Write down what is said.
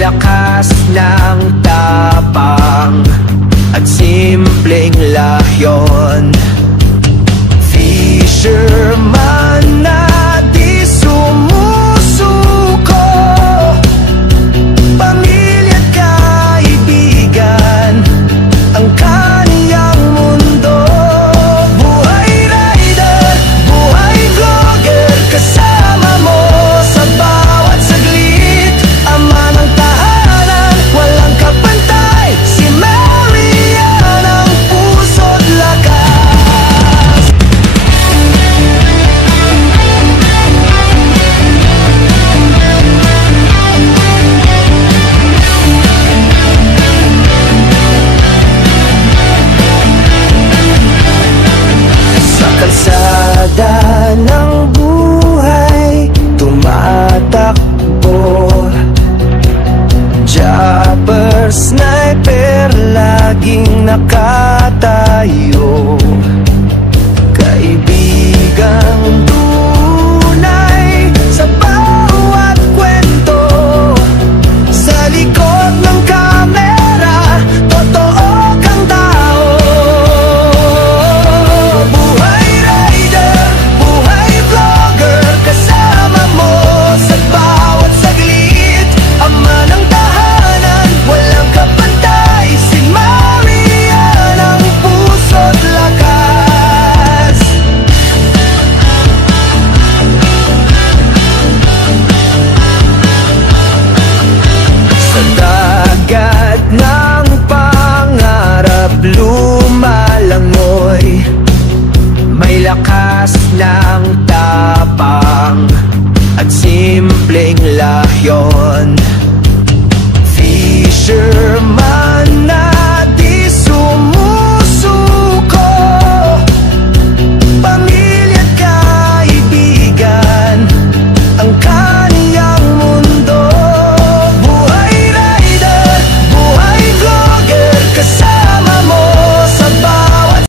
lakas ng tapang at simpleng lahyon. Fisherman na di sumusuko, pamilya't kaibigan ang kaniyang mundo. Buhay rider, buhay vlogger, kasama mo sa bawat saglit. Ama ng tahanan, walang kapantay, si Marian ang puso't lakas. Sa kalsada ng buhay tumatakbo, Japper, sniper, laging nakatayo. Kaibigang tunay sa bawat kwento, sa likod ng kamera, totoo kang tao. Buhay rider, buhay vlogger, kasama mo sa bawat saglit. Ama ng tahanan, walang kapantay, si Marian ang puso't lakas. Sa dagat ng pangarap lumalangoy, may lakas ng tapang at simpleng lahyon.